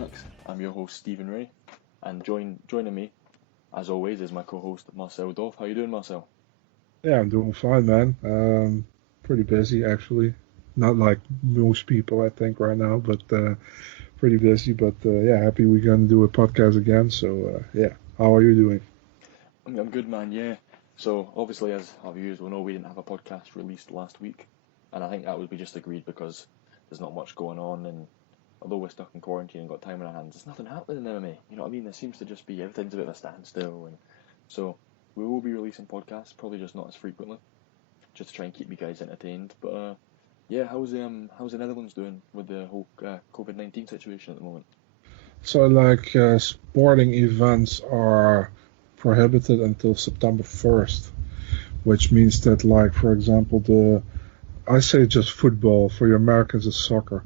EuroMMAniacs. I'm your host Stephen Rae, and joining me, as always, is my co-host Marcel Dorff. How you doing, Marcel? Yeah, I'm doing fine, man. Pretty busy actually. Not like most people, I think, right now, but pretty busy. But yeah, happy we're gonna do a podcast again. So yeah, how are you doing? I'm good, man. Yeah. So obviously, as our viewers will know, we didn't have a podcast released last week, and I think that was we just agreed because there's not much going on, and although we're stuck in quarantine and got time on our hands, there's nothing happening in MMA. You know what I mean? There seems to just be everything's a bit of a standstill, and so we will be releasing podcasts, probably just not as frequently, just to try and keep you guys entertained. But yeah, how's the Netherlands doing with the whole COVID-19 situation at the moment? So like sporting events are prohibited until September 1st, which means that like for example the I say just football for you Americans it's soccer.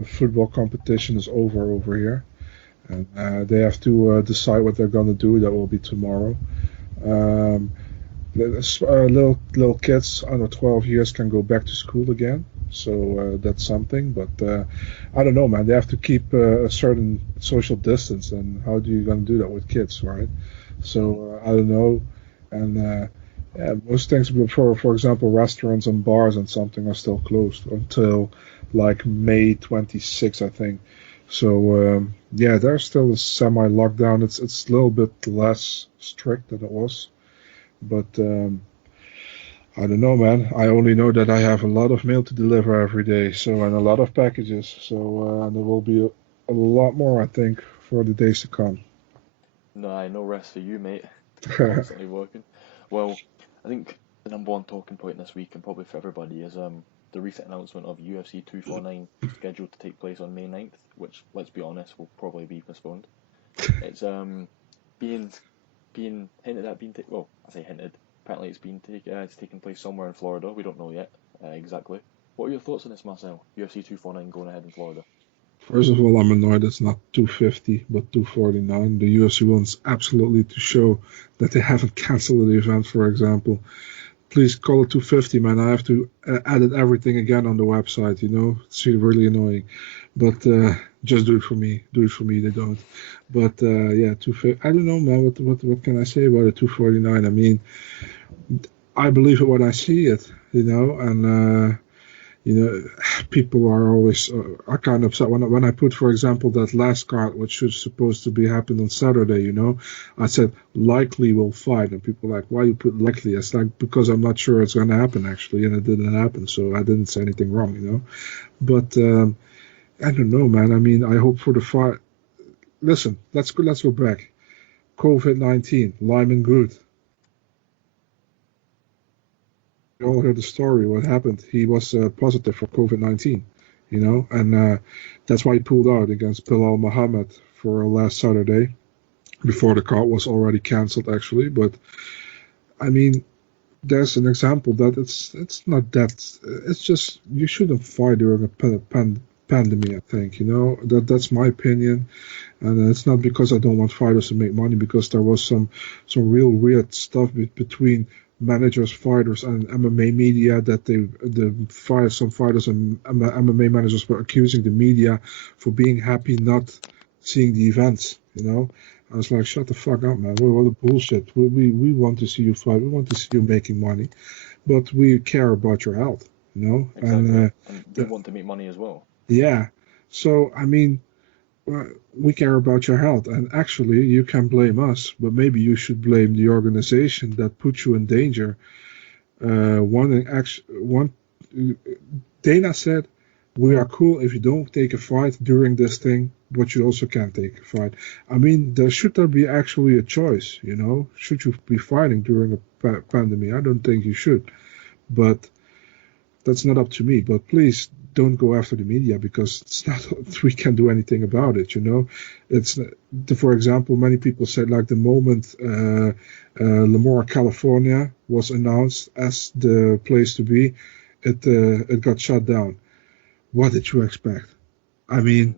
The football competition is over here, and they have to decide what they're gonna do. That will be tomorrow. Um, little kids under 12 years can go back to school again, so that's something. But I don't know, man. They have to keep a certain social distance, and how do you gonna do that with kids, right? So I don't know, and yeah, most things for example, restaurants and bars and something are still closed until like May 26th, I think. So yeah, there's still a semi lockdown. It's a little bit less strict than it was. But I don't know, man. I only know that I have a lot of mail to deliver every day, so and a lot of packages. So and there will be a lot more, I think, for the days to come. No, no rest for you, mate. Constantly working. Well, I think the number one talking point this week, and probably for everybody, is the recent announcement of UFC 249 scheduled to take place on May 9th, which, let's be honest, will probably be postponed. It's being hinted at well, I say hinted. Apparently, it's taking place somewhere in Florida. We don't know yet exactly. What are your thoughts on this, Marcel? UFC 249 going ahead in Florida. First of all, I'm annoyed it's not 250 but 249. The UFC wants absolutely to show that they haven't canceled the event, for example. Please call it 250, man. I have to edit everything again on the website, you know? It's really annoying. But just do it for me. Do it for me, they don't. But yeah, 250. I don't know, man. What can I say about it? 249. I mean, I believe it when I see it, you know? And you know, people are always are kind of upset when I put, for example, that last card, which was supposed to be happened on Saturday. You know, I said likely will fight, and people are like, why you put likely? It's like because I'm not sure it's going to happen actually, and it didn't happen, so I didn't say anything wrong, you know. But I don't know, man. I mean, I hope for the fight. Listen, let's go back. COVID-19, Lyman Good. We all heard the story. What happened? He was positive for COVID-19, you know, and that's why he pulled out against Bilal Muhammad for last Saturday, before the card was already cancelled, actually. But I mean, there's an example that it's not that. It's just you shouldn't fight during a pandemic. I think, you know, that's my opinion, and it's not because I don't want fighters to make money, because there was some real weird stuff between managers, fighters, and MMA media, that some fighters and MMA managers were accusing the media for being happy not seeing the events. You know, I was like, shut the fuck up, man. What a bullshit. We want to see you fight. We want to see you making money, but we care about your health. You know, Exactly, and we want to make money as well. yeah. So I mean, we care about your health, and actually you can blame us, but maybe you should blame the organization that put you in danger. One Dana said, we are cool if you don't take a fight during this thing, but you also can't take a fight. I mean, there be actually a choice, you know? Should you be fighting during a pandemic? I don't think you should, but that's not up to me. But please don't go after the media, because it's not we can do anything about it. You know, it's for example, many people said like the moment Lemoore, California was announced as the place to be, it got shut down. What did you expect? I mean,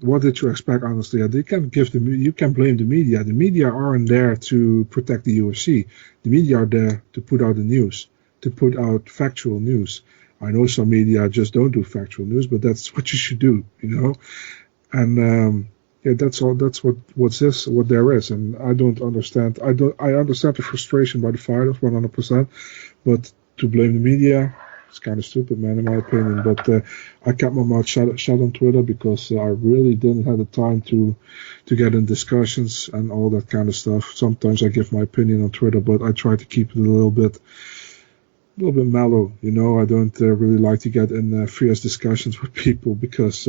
what did you expect, honestly? They can you can blame the media. The media aren't there to protect the UFC. The media are there to put out the news, to put out factual news. I know some media just don't do factual news, but that's what you should do, you know. And Yeah, that's all. That's what there is, and I don't understand. I understand the frustration by the fighters 100%, but to blame the media, it's kind of stupid, man, in my opinion. But I kept my mouth shut on Twitter because I really didn't have the time to get in discussions and all that kind of stuff. Sometimes I give my opinion on Twitter, but I try to keep it a little bit mellow. I don't really like to get in fierce discussions with people because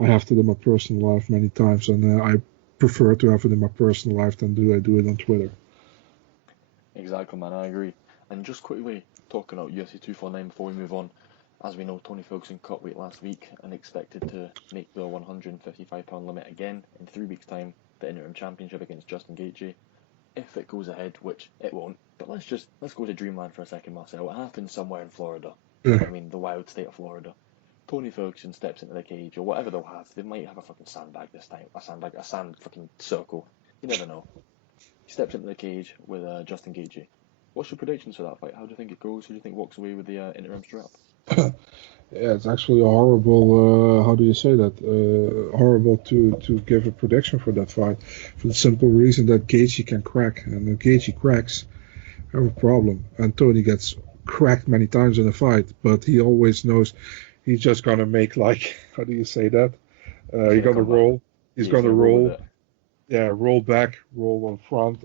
I have to do my personal life many times, and I prefer to have it in my personal life than do I do it on Twitter. Exactly, man. I agree. And just quickly talking about UFC 249 before we move on. As we know, Tony Ferguson cut weight last week and expected to make the 155-pound limit again in 3 weeks' time, the interim championship against Justin Gaethje. If it goes ahead, which it won't, but let's go to Dreamland for a second, Marcel. It happens somewhere in Florida. Yeah. I mean, the wild state of Florida. Tony Ferguson steps into the cage, or whatever they'll have. They might have a fucking sandbag this time. A sand fucking circle. You never know. He steps into the cage with Justin Gaethje. What's your predictions for that fight? How do you think it goes? Who do you think walks away with the interim strap? Yeah, it's actually a horrible. How do you say that? Horrible to give a prediction for that fight, for the simple reason that Gaethje can crack, and if Gaethje cracks, I have a problem. And Tony gets cracked many times in a fight, but he always knows he's just gonna make like how do you say that? He's gonna roll. He's gonna roll. Yeah, roll back, roll on front.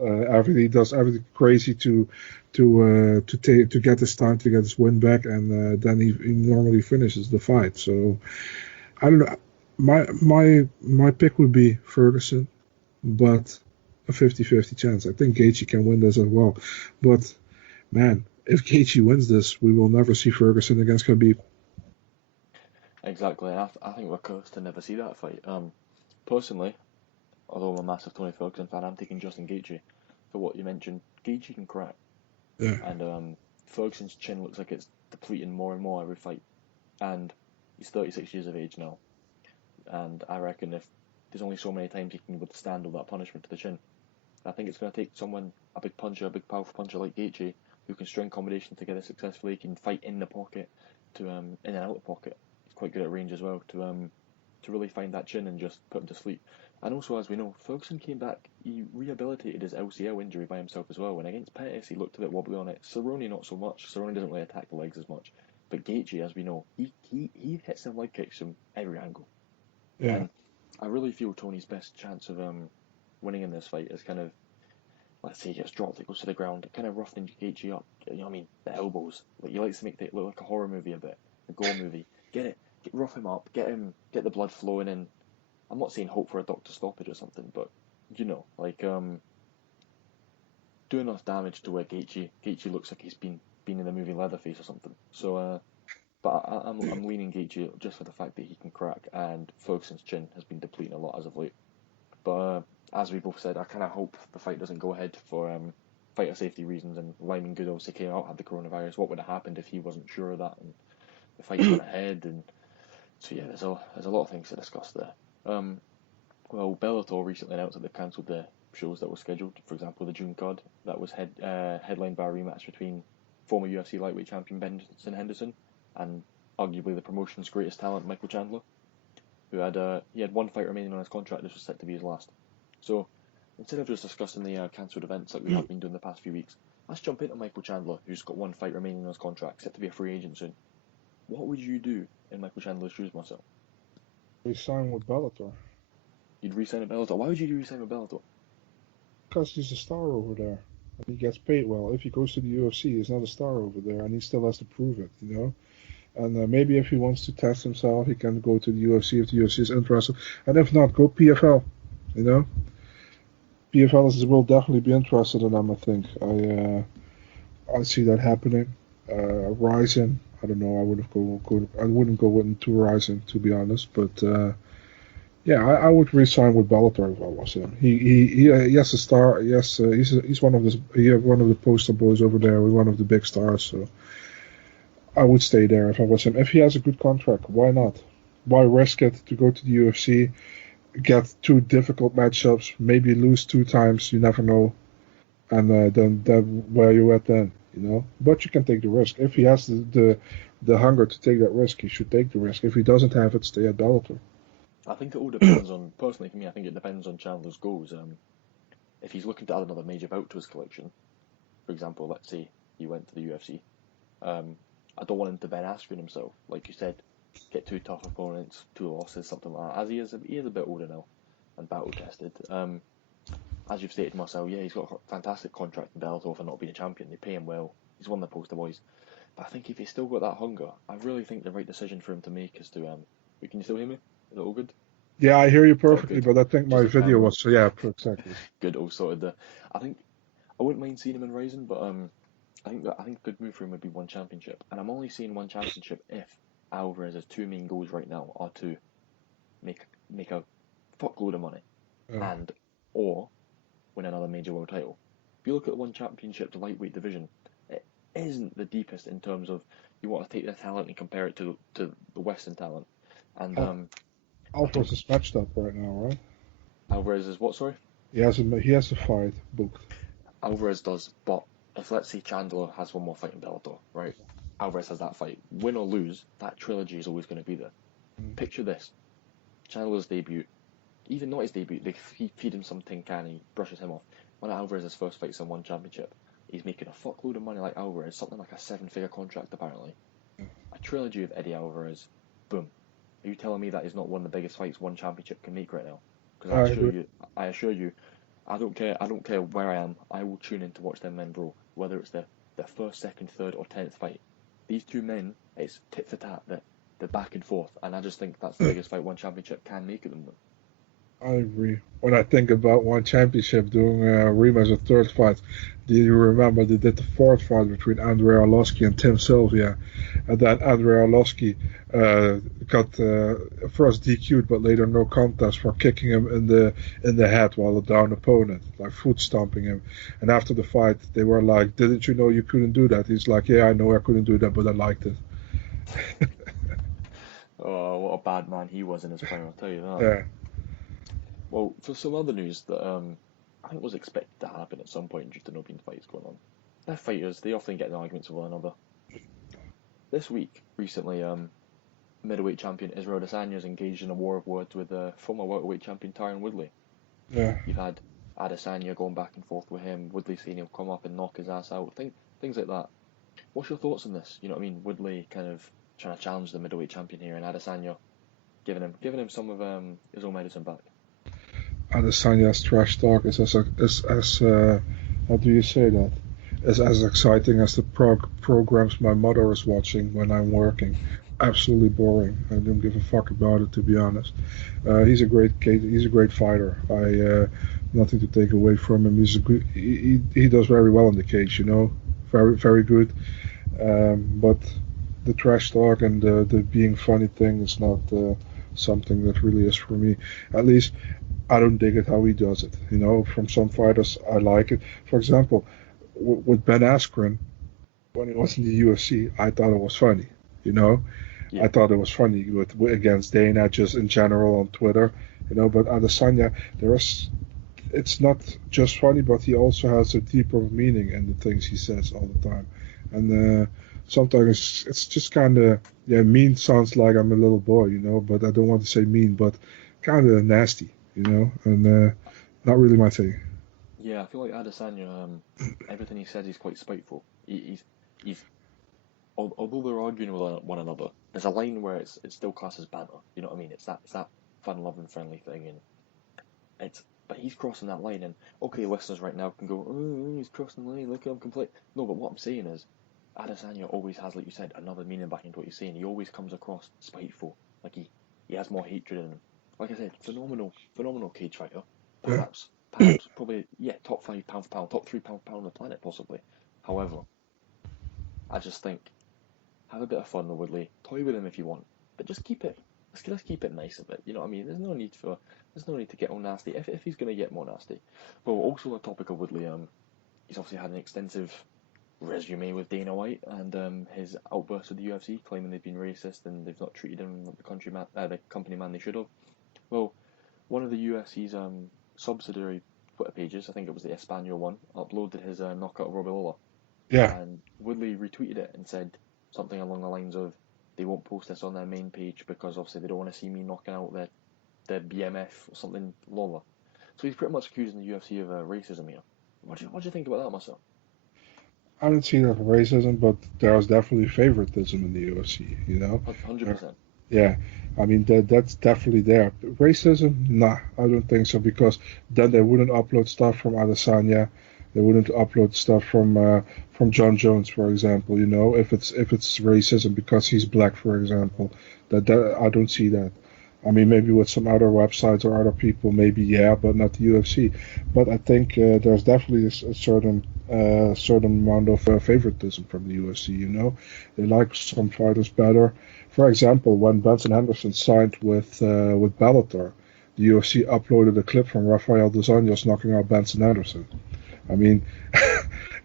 He does everything crazy to get his time, to get his win back, and then he normally finishes the fight. So I don't know. My pick would be Ferguson, but a 50-50 chance. I think Gaethje can win this as well. But man, if Gaethje wins this, we will never see Ferguson against Khabib. Exactly, and I think we're cursed to never see that fight. Personally, although I'm a massive Tony Ferguson fan, I'm taking Justin Gaethje. For what you mentioned, Gaethje can crack. Yeah. And Ferguson's chin looks like it's depleting more and more every fight. And he's 36 years of age now. And I reckon if there's only so many times he can withstand all that punishment to the chin. I think it's going to take someone, a big puncher, a big powerful puncher like Gaethje, who can string combinations together successfully, can fight in the pocket, to in and out of the pocket. He's quite good at range as well, to really find that chin and just put him to sleep. And also, as we know, Ferguson came back, he rehabilitated his LCL injury by himself as well, and against Pettis he looked a bit wobbly on it. Cerrone not so much, Cerrone doesn't really attack the legs as much, but Gaethje, as we know, he hits them leg kicks from every angle. Yeah. And I really feel Tony's best chance of winning in this fight is kind of, let's say he gets dropped, it goes to the ground, kind of roughening Gaethje up, the elbows, like he likes to make it look like a horror movie a bit, a gore movie, rough him up, get the blood flowing in. I'm not saying hope for a doctor stoppage or something, but do enough damage to where Gaethje looks like he's been in the movie Leatherface or something. So, but I'm leaning Gaethje just for the fact that he can crack, and Ferguson's chin has been depleting a lot as of late. But as we both said, I kind of hope the fight doesn't go ahead for fighter safety reasons. And Lyman Good obviously came out, had the coronavirus. What would have happened if he wasn't sure of that? And the fight went ahead, and so yeah, there's a lot of things to discuss there. Well, Bellator recently announced that they've cancelled the shows that were scheduled. For example, the June card that was headlined by a rematch between former UFC lightweight champion Benson Henderson and arguably the promotion's greatest talent, Michael Chandler, who had one fight remaining on his contract. This was set to be his last. So instead of just discussing the cancelled events like we have been doing the past few weeks, let's jump into Michael Chandler, who's got one fight remaining on his contract, set to be a free agent soon. What would you do in Michael Chandler's shoes, Marcel? We sign with Bellator. You'd re-sign with Bellator. Why would you re-sign with Bellator? Because he's a star over there. And he gets paid well. If he goes to the UFC, he's not a star over there, and he still has to prove it, And maybe if he wants to test himself, he can go to the UFC if the UFC is interested. And if not, go PFL, PFL will definitely be interested in him, I think. I see that happening. Ryzen, I don't know. I wouldn't go into Ryzen, to be honest. But yeah, I would re-sign with Bellator if I was him. He has a star. Yes, he's one of the poster boys over there. With one of the big stars. So I would stay there if I was him. If he has a good contract, why not? Why risk it to go to the UFC, get two difficult matchups, maybe lose 2 times, you never know, and then where you at then, But you can take the risk. If he has the hunger to take that risk, he should take the risk. If he doesn't have it, stay at Bellator. I think it all depends on, personally for me, I think it depends on Chandler's goals. If he's looking to add another major bout to his collection, for example, let's say he went to the UFC, I don't want him to Ben Askren himself. Like you said, get two tough opponents, two losses, something like that. As he is a bit older now and battle tested. As you've stated, Marcel, yeah, he's got a fantastic contract in Bellator for not being a champion. They pay him well. He's won the poster boys. But I think if he's still got that hunger, I really think the right decision for him to make is to can you still hear me? Is it all good? Yeah, I hear you Oh, perfectly, good. but I think Just my the video camera. was so yeah, exactly. Good, all sorted there. I think I wouldn't mind seeing him in Rising, but I think a good move for him would be one championship, and I'm only seeing one championship if Alvarez's two main goals right now are to make make a fuckload of money Uh, and or win another major world title. If you look at one championship to lightweight division, it isn't the deepest in terms of you want to take the talent and compare it to the Western talent, and Al- I think Alvarez is matched up right now, right? Alvarez is what? Sorry, He has a fight booked. Alvarez does, but if let's say Chandler has one more fight in Bellator, right? Alvarez has that fight. Win or lose, that trilogy is always going to be there. Mm. Picture this: Chandler's debut, even not his debut, they feed him some tin can, he brushes him off. One of Alvarez's first fights in one championship, he's making a fuckload of money like Alvarez, something like a seven-figure contract apparently. A trilogy of Eddie Alvarez, boom. Are you telling me that is not one of the biggest fights one championship can make right now? Because I agree. I assure you, I don't care where I am. I will tune in to watch them men brawl, whether it's their first, second, third, or 10th fight. These two men, it's tit for tat, they're back and forth, and I just think that's the biggest fight one championship can make of them. I agree. When I think about one championship doing a rematch of third fight, do you remember they did the fourth fight between Andrei Arlovski and Tim Sylvia? And then Andrei Arlovski got first DQ'd, but later no contest for kicking him in the head while a down opponent, like foot stomping him. And after the fight, they were like, "Didn't you know you couldn't do that?" He's like, "Yeah, I know I couldn't do that, but I liked it." Oh, what a bad man he was in his prime, I'll tell you that. Yeah. Well, for some other news that I think was expected to happen at some point due to no being fights going on. They're fighters, they often get in arguments with one another. This week, recently, middleweight champion Israel Adesanya is engaged in a war of words with former welterweight champion Tyron Woodley. Yeah. You've had Adesanya going back and forth with him, Woodley saying he'll come up and knock his ass out, things like that. What's your thoughts on this? You know what I mean? Woodley kind of trying to challenge the middleweight champion here, and Adesanya giving him some of his own medicine back. Adesanya's trash talk is as how do you say that? Is as exciting as the programs my mother is watching when I'm working. Absolutely boring. I don't give a fuck about it, to be honest. He's a great fighter. Nothing to take away from him. He does very well in the cage, you know, very good. But the trash talk and the being funny thing is not something that really is for me. At least I don't dig it how he does it. You know, from some fighters I like it. For example, with Ben Askren, when he was in the UFC, I thought it was funny. You know, I Yeah, thought it was funny against Dana just in general on Twitter. You know, but Adesanya, it's not just funny, but he also has a deeper meaning in the things he says all the time. And sometimes it's just kind of, yeah, mean sounds like I'm a little boy, you know, but I don't want to say mean, but kind of nasty, you know, and not really my thing. yeah. I feel like Adesanya, everything he says is quite spiteful. He's although they're arguing with one another, there's a line where it's still classed as banter. You know what I mean? It's that fun, loving, friendly thing, and it's but he's crossing that line. And okay, listeners right now can go, oh, he's crossing the line. Look, I'm complete. No, but what I'm saying is, Adesanya always has, like you said, another meaning back into what he's saying. He always comes across spiteful, like he has more hatred in him. Like I said, phenomenal cage fighter. Yeah. Perhaps, probably, yeah, top 5 pound for pound, top 3 pound for pound on the planet, possibly. However, I just think have a bit of fun with Woodley. Toy with him if you want, but just keep it. Let's keep it nice a bit. You know what I mean? There's no need to get all nasty. If he's gonna get more nasty. Well, also on the topic of Woodley, he's obviously had an extensive resume with Dana White and his outbursts with the UFC, claiming they've been racist and they've not treated him like the company man they should have. Well, one of the UFC's subsidiary Twitter pages, I think it was the Espanol one, uploaded his knockout of Robbie Lawler, Yeah. and Woodley retweeted it and said something along the lines of they won't post this on their main page because obviously they don't want to see me knocking out the BMF or something Lola. So he's pretty much accusing the UFC of racism here. What do you think about that, Marcel? I don't see that racism, but there's definitely favoritism in the UFC. 100%. Yeah, I mean that's definitely there. Racism? Nah, I don't think so because then they wouldn't upload stuff from Adesanya, they wouldn't upload stuff from John Jones, for example. If it's racism because he's black, for example, that I don't see that. I mean, maybe with some other websites or other people, maybe yeah, but not the UFC. But I think there's definitely a certain amount of favoritism from the UFC. They like some fighters better. For example, when Benson Henderson signed with Bellator, the UFC uploaded a clip from Rafael dos Anjos knocking out Benson Henderson. I mean,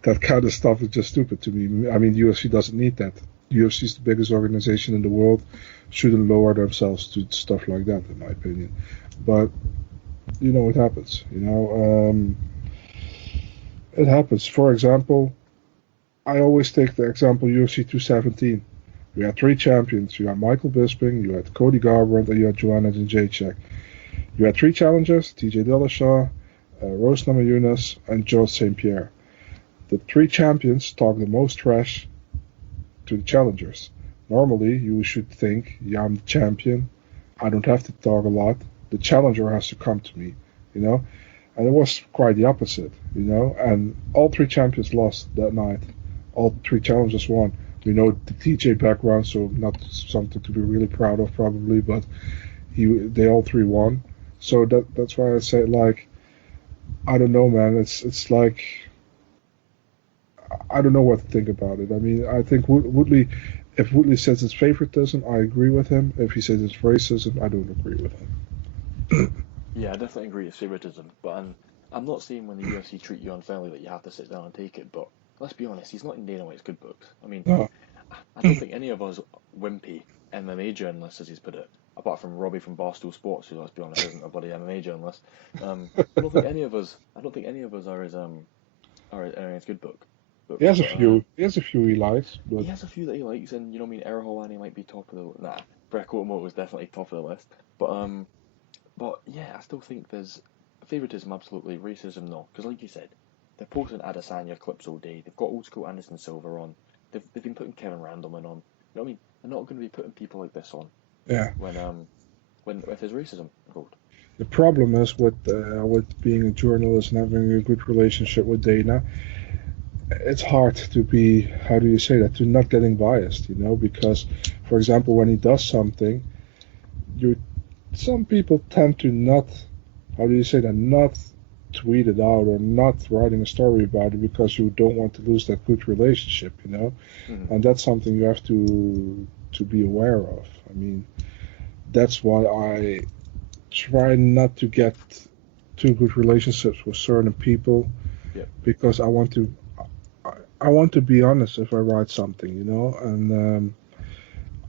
that kind of stuff is just stupid to me. I mean, the UFC doesn't need that. UFC is the biggest organization in the world, shouldn't lower themselves to stuff like that, in my opinion. But it happens. It happens. For example, I always take the example UFC 217. You had three champions. You had Michael Bisping, you had Cody Garbrandt, and you had Joanna Jędrzejczyk. You had three challengers: TJ Dillashaw, Rose Namajunas, and George St. Pierre. The three champions talk the most trash to the challengers. Normally, you should think, yeah, I'm the champion. I don't have to talk a lot. The challenger has to come to me, And it was quite the opposite, And all three champions lost that night. All three challengers won. We know the TJ background, so not something to be really proud of probably, but they all three won. So that's why I say, like, I don't know, man. It's like, I don't know what to think about it. I mean, I think Woodley, if Woodley says it's favoritism, I agree with him. If he says it's racism, I don't agree with him. Yeah, I definitely agree it's favoritism, but I'm not saying when the UFC treat you unfairly that you have to sit down and take it, but let's be honest, he's not in Dana White's good books. I mean, No. I don't think any of us wimpy MMA journalists, as he's put it, apart from Robbie from Barstool Sports, who, let's be honest, isn't a bloody MMA journalist. I don't think any of us are in his good book. He has a few. He has a few he likes. But... He has a few that he likes, and I mean, Errol Hawani might be top of the nah. Brett Kotomo was definitely top of the list, but yeah, I still think there's favoritism, absolutely. Racism, no, because like you said, they're posting Adesanya clips all day. They've got old school Anderson Silva on. They've been putting Kevin Randleman on. You know what I mean? They're not going to be putting people like this on. Yeah. When if there's racism involved. The problem is with being a journalist and having a good relationship with Dana. It's hard to be, how do you say that, to not getting biased, because, for example, when he does something, some people tend to not, how do you say that, not tweet it out or not writing a story about it because you don't want to lose that good relationship, Mm-hmm. And that's something you have to be aware of. I mean, that's why I try not to get too good relationships with certain people, because I want to be honest if I write something, and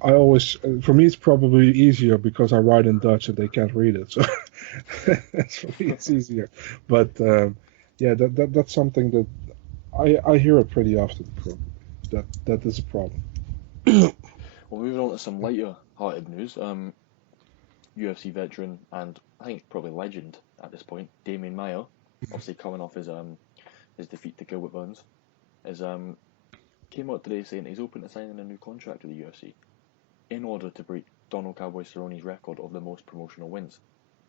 I always, for me, it's probably easier because I write in Dutch and they can't read it, so for me it's easier. But yeah, that's something that I hear it pretty often. That is a problem. Well, moving on to some lighter-hearted news. UFC veteran and I think probably legend at this point, Damian Maia, obviously coming off his defeat to Gilbert Burns, came out today saying he's open to signing a new contract with the UFC in order to break Donald Cowboy Cerrone's record of the most promotional wins.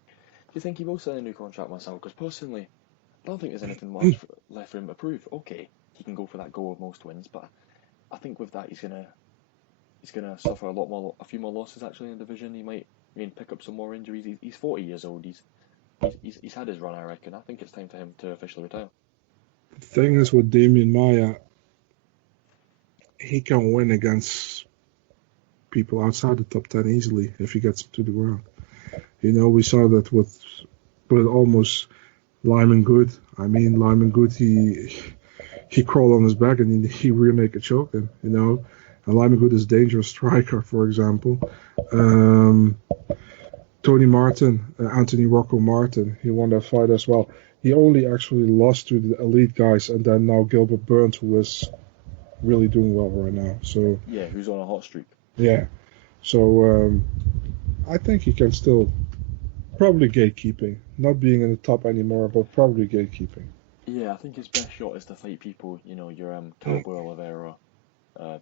Do you think he will sign a new contract, myself? Because personally, I don't think there's anything much left for him to prove. Okay, he can go for that goal of most wins, but I think with that he's gonna suffer a few more losses actually in the division. He might pick up some more injuries. He's 40 years old. He's had his run, I reckon. I think it's time for him to officially retire. The thing is with Damian Maia, he can win against people outside the top 10 easily if he gets to the ground. We saw that with almost Lyman Good. I mean, Lyman Good, he crawled on his back and he rear naked choked him, And Lyman Good is a dangerous striker, for example. Tony Martin, Anthony Rocco Martin, he won that fight as well. He only actually lost to the elite guys, and then now Gilbert Burns, who is really doing well right now. So yeah, who's on a hot streak. Yeah, so I think he can still probably gatekeeping. Not being in the top anymore, but probably gatekeeping. Yeah, I think his best shot is to fight people, your Cowboy Oliveira,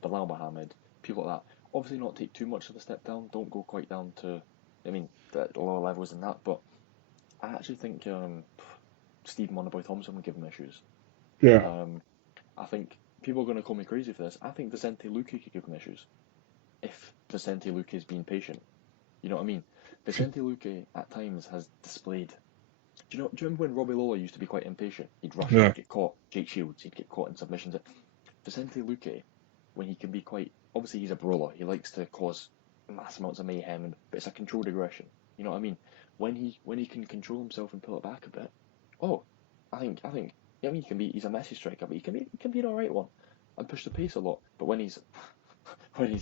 Bilal Muhammad, people like that. Obviously not take too much of a step down, don't go quite down to, the lower levels than that, but I actually think Steve Moneyboy Thompson would give him issues. Yeah. I think people are going to call me crazy for this. I think Vicente Luque could give him issues if Vicente Luque is being patient. You know what I mean? Vicente Luque at times has displayed. Do you remember when Robbie Lawler used to be quite impatient? He'd rush, Yeah. he'd get caught. Jake Shields, he'd get caught in submissions. Vicente Luque, when he can be quite, obviously he's a brawler. He likes to cause mass amounts of mayhem, but it's a controlled aggression. You know what I mean? When he can control himself and pull it back a bit. Oh, I think. Yeah, I mean, he's a messy striker, but he can be an alright one, and push the pace a lot. But when he's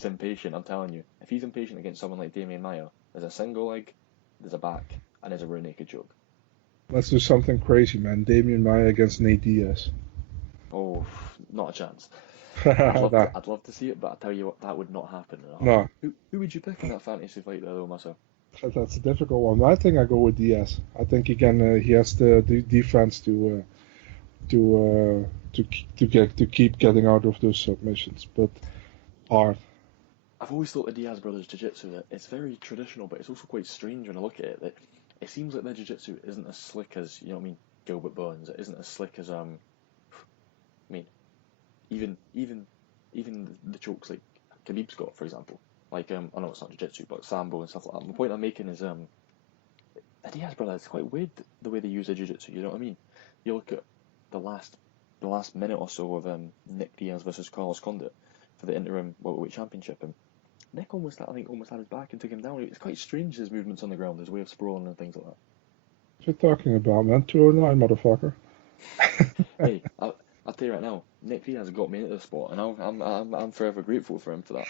impatient, I'm telling you, if he's impatient against someone like Damian Maia, there's a single leg, there's a back, and there's a rear naked choke. Let's do something crazy, man. Damian Maia against Nate Diaz. Oh, not a chance. Nah. I'd love to see it, but I tell you what, that would not happen. No. Who would you pick in that fantasy fight though, Marcel? That's a difficult one. I think I go with Diaz. I think he has the defense to keep getting out of those submissions, but hard. I've always thought the Diaz brothers' jiu-jitsu that it's very traditional, but it's also quite strange when I look at it. That it seems like their jiu-jitsu isn't as slick as Gilbert Burns. It isn't as slick as even the chokes like Khabib's got, for example. Like I know it's not jiu-jitsu, but sambo and stuff like that. The point I'm making is the Diaz brothers. It's quite weird the way they use their jiu-jitsu. You know what I mean? You look at the last minute or so of Nick Diaz versus Carlos Condit for the interim welterweight championship, and Nick almost had his back and took him down. It's quite strange, his movements on the ground, his way of sprawling and things like that. What you talking about, man? 209, motherfucker. Hey, I'll tell you right now, Nick Diaz got me into the sport, and I'm forever grateful for him for that.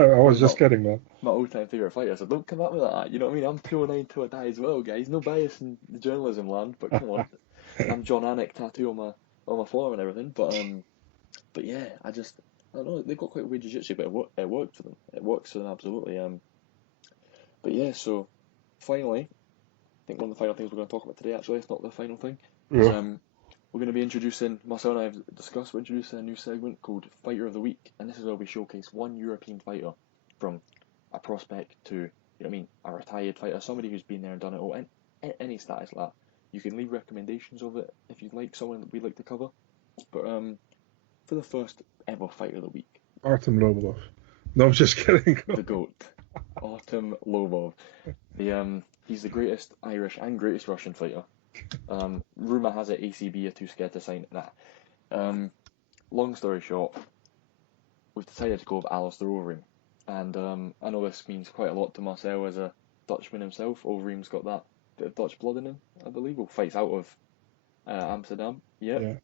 I was just kidding, man. My all-time favourite fighter, so don't come at me like that. You know what I mean? I'm 209 till I die as well, guys. No bias in the journalism land, but come on. I'm John Anik tattoo on my forearm and everything, but yeah, I don't know. They've got quite weird jiu-jitsu, but it worked for them. It works for them absolutely. But yeah, so finally, I think one of the final things we're going to talk about today, actually, if not the final thing, is we're going to be introducing, Marcel and I have discussed, we're introducing a new segment called Fighter of the Week, and this is where we showcase one European fighter, from a prospect to, you know what I mean, a retired fighter, somebody who's been there and done it all, and any status like that. You can leave recommendations of it if you'd like, someone that we'd like to cover. But for the first ever Fighter of the Week, Artem Lobov. No, I'm just kidding. the GOAT, Artem Lobov. He's the greatest Irish and greatest Russian fighter. Rumour has it ACB are too scared to sign. Long story short, we've decided to go with Alistair Overeem. And I know this means quite a lot to Marcel as a Dutchman himself. Overeem's got that bit of Dutch blood in him, I believe. Well, fights out of Amsterdam. Yep. Yeah.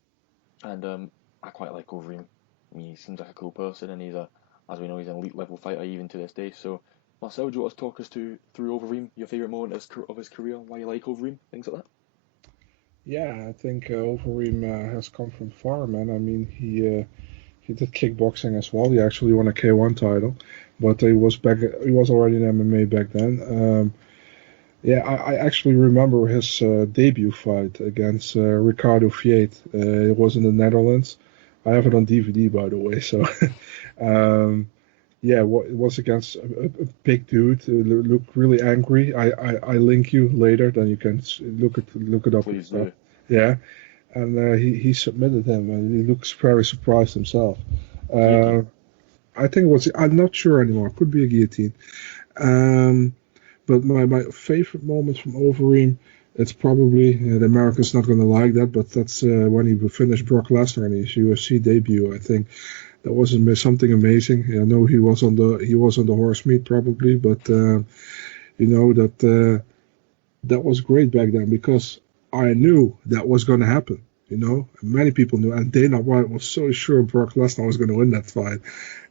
And I quite like Overeem. I mean, he seems like a cool person, and as we know, he's an elite level fighter even to this day. So, Marcel, do you want to talk us through Overeem, your favourite moment of his career, why you like Overeem, things like that? Yeah, I think Overeem has come from far, man. I mean, he did kickboxing as well. He actually won a K1 title, but he was already in MMA back then. Yeah, I actually remember his debut fight against Ricardo Fiat. It was in the Netherlands. I have it on DVD, by the way. So, yeah, it was against a big dude who looked really angry. I link you later, then you can look it up. Please do. Yeah, and he submitted him, and he looks very surprised himself. I think I'm not sure anymore. Could be a guillotine. But my favorite moment from Overeem, it's probably, the Americans not going to like that, but that's when he finished Brock Lesnar in his UFC debut. I think that was something amazing. I know he was on the horse meat probably, but that was great back then because I knew that was going to happen. Many people knew, and Dana White was so sure Brock Lesnar was going to win that fight.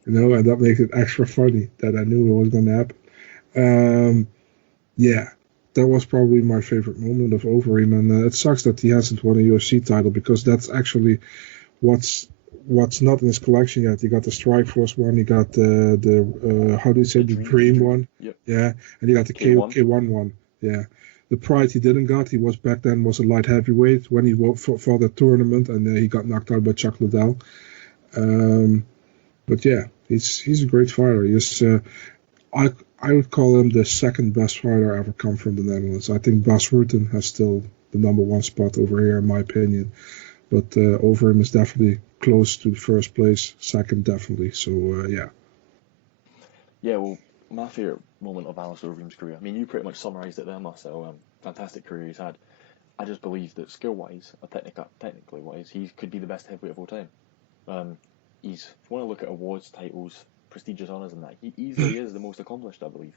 And that makes it extra funny that I knew it was going to happen. Yeah, that was probably my favorite moment of Overeem, and it sucks that he hasn't won a UFC title because that's actually what's not in his collection yet. He got the Strikeforce one, he got the how do you say the Dream one, yep. Yeah, and he got the K1 one, yeah. the pride he didn't got. He was back then was a light heavyweight when he fought that tournament, and he got knocked out by Chuck Liddell. But yeah, he's a great fighter. I would call him the second best fighter ever come from the Netherlands. I think Bas Rutten has still the number one spot over here, in my opinion. But over him is definitely close to the first place. Second, definitely. So, yeah. Yeah, well, my favourite moment of Alistair Overeem's career, I mean, you pretty much summarised it there, Marcel. Fantastic career he's had. I just believe that skill-wise, or technically wise, he could be the best heavyweight of all time. If you want to look at awards, titles, prestigious honours and that, he easily is the most accomplished, I believe.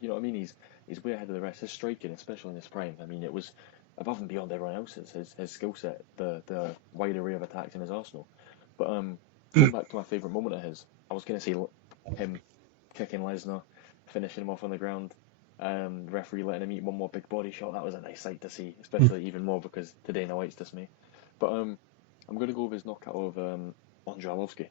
You know what I mean? He's way ahead of the rest. His striking, especially in his prime, I mean, it was above and beyond everyone else's. His skill set, the wide array of attacks in his arsenal. But going back to my favourite moment of his, I was going to say him kicking Lesnar, finishing him off on the ground, referee letting him eat one more big body shot. That was a nice sight to see, especially even more because to Dana White's dismay. But I'm going to go with his knockout of Andrei Arlovski.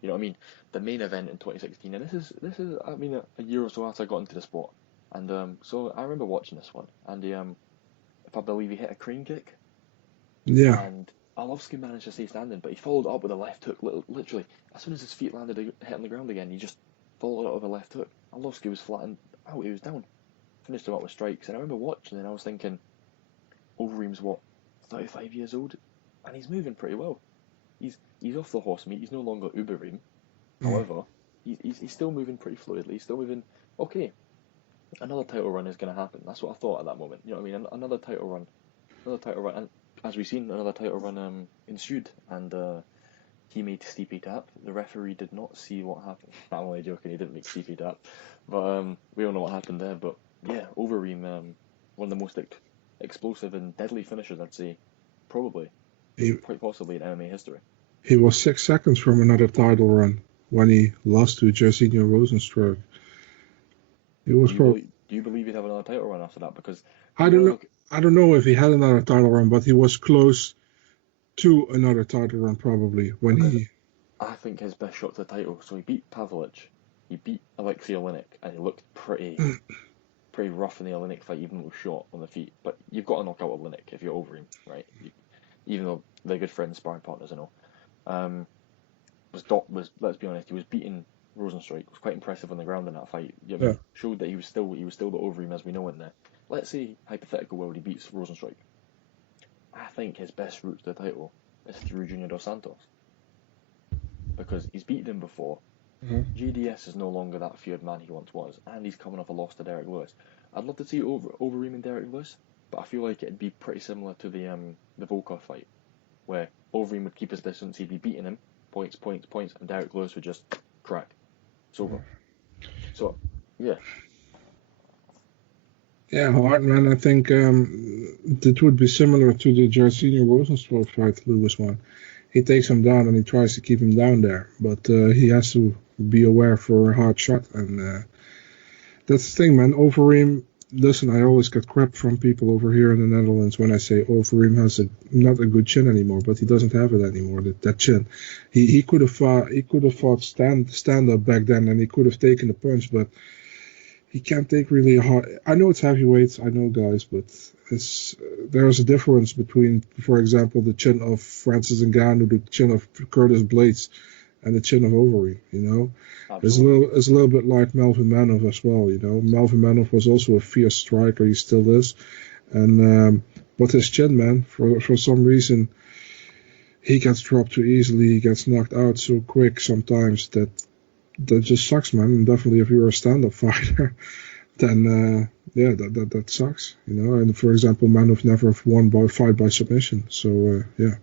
You know what I mean? The main event in 2016, and this is I mean a year or so after I got into the sport, and so I remember watching this one, and if I believe he hit a crane kick, Yeah. and Arlovski managed to stay standing, but he followed up with a left hook. Literally, as soon as his feet landed hitting the ground again, he just followed up with a left hook. Arlovski was flattened out. He was down. Finished him up with strikes, and I remember watching, and I was thinking, Overeem's what, 35 years old, and he's moving pretty well. He's off the horse meat. He's no longer Ubereem. However, he's still moving pretty fluidly. He's still moving okay. Another title run is going to happen. That's what I thought at that moment. You know what I mean? Another title run, and as we've seen, another title run ensued, and he made Stipe tap. The referee did not see what happened. I'm only joking. He didn't make Stipe tap, but we all know what happened there. But yeah, Overeem, one of the most explosive and deadly finishers, I'd say, probably, quite possibly in MMA history. He was 6 seconds from another title run when he lost to Jairzinho Rozenstruik. Do you believe he'd have another title run after that? Because I don't know if he had another title run, but he was close to another title run probably I think his best shot to the title. So he beat Pavlich, he beat Alexei Oleinik, and he looked pretty rough in the Oleinik fight, even though short on the feet. But you've got to knock out Oleinik if you're over him, right? Even though they're good friends, sparring partners, and all. Let's be honest, he was beating Rozenstruik. Was quite impressive on the ground in that fight. Showed that he was still the Overeem as we know it now. Let's say hypothetical world he beats Rozenstruik. I think his best route to the title is through Junior Dos Santos, because he's beaten him before. JDS is no longer that feared man he once was, and he's coming off a loss to Derek Lewis. I'd love to see Overeem and Derek Lewis, but I feel like it'd be pretty similar to the Volkov fight, where Overeem would keep his distance, he'd be beating him, points, and Derek Lewis would just crack. It's over. So, yeah. Yeah, Hartman, I think it would be similar to the Jairzinho Rozenstruik fight, Lewis one. He takes him down and he tries to keep him down there, but he has to be aware for a hard shot, and that's the thing, man. Overeem, listen, I always get crap from people over here in the Netherlands when I say Overeem has not a good chin anymore, but he doesn't have it anymore. That chin, he could have fought stand up back then, and he could have taken the punch, but he can't take really a hard. I know it's heavyweights, I know, guys, but there's a difference between, for example, the chin of Francis Ngannou, the chin of Curtis Blades, and the chin of Overeem. You know, it's a little bit like Melvin Manhoef as well. You know, Melvin Manhoef was also a fierce striker. He still is, and but his chin, man, for some reason, he gets dropped too easily. He gets knocked out so quick sometimes that just sucks, man. And definitely, if you're a stand-up fighter, then that sucks, you know. And for example, Manhoef never won fight by submission. So yeah.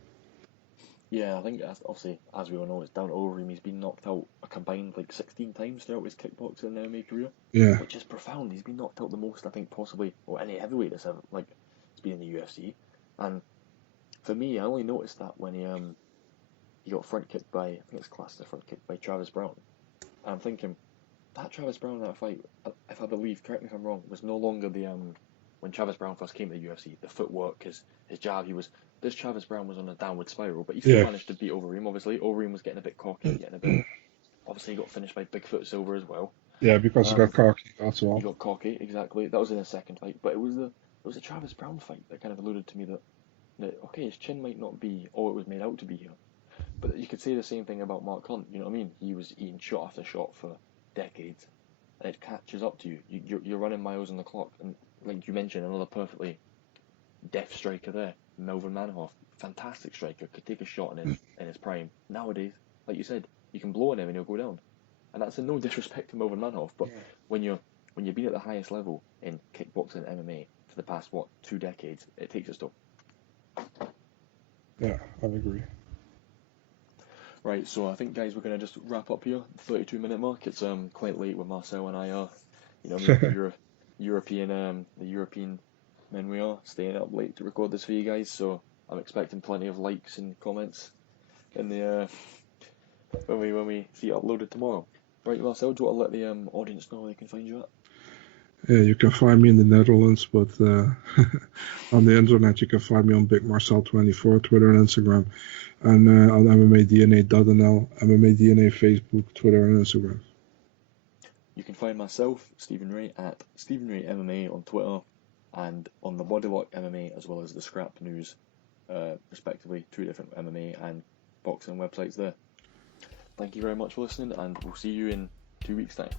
Yeah, I think obviously, as we all know, it's down to Overeem. He's been knocked out a combined 16 times throughout his kickboxing and MMA career. Yeah. Which is profound. He's been knocked out the most, I think, possibly, or any heavyweight that's ever it's been in the UFC. And for me, I only noticed that when he got front kicked by, I think it's classed as a front kick by Travis Brown. And I'm thinking, that Travis Brown in that fight, if I believe, correct me if I'm wrong, was no longer the when Travis Brown first came to the UFC, the footwork, his jab, this Travis Brown was on a downward spiral, but he still managed to beat Overeem, obviously. Overeem was getting a bit cocky, obviously he got finished by Bigfoot Silver as well. Yeah, because he got cocky, that's all. He got cocky, exactly. That was in his second fight, but it was was a Travis Brown fight that kind of alluded to me that okay, his chin might not be all it was made out to be here, but you could say the same thing about Mark Hunt. You know what I mean? He was eating shot after shot for decades, and it catches up to you. You're running miles on the clock, and like you mentioned, another perfectly deft striker there, Melvin Manhoff, fantastic striker, could take a shot in his prime. Nowadays, like you said, you can blow on him and he'll go down, and that's no disrespect to Melvin Manhoff, but when you've been at the highest level in kickboxing and MMA for the past 2 decades, it takes its toll. Yeah, I agree. Right, so I think, guys, we're going to just wrap up here. 32-minute mark. It's quite late when Marcel and I are, the European men we are, staying up late to record this for you guys. So I'm expecting plenty of likes and comments in the when we see it uploaded tomorrow. Right, Marcel, do you want to let the audience know where they can find you at? Yeah, you can find me in the Netherlands, but on the internet you can find me on Big Marcel24, Twitter and Instagram, and on MMADNA.nl, MMADNA Facebook, Twitter and Instagram. You can find myself, Stephen Rae, at Stephen Rae MMA on Twitter, and on the Bodylock MMA as well as the Scrap News, respectively, 2 different MMA and boxing websites there. Thank you very much for listening, and we'll see you in 2 weeks' time.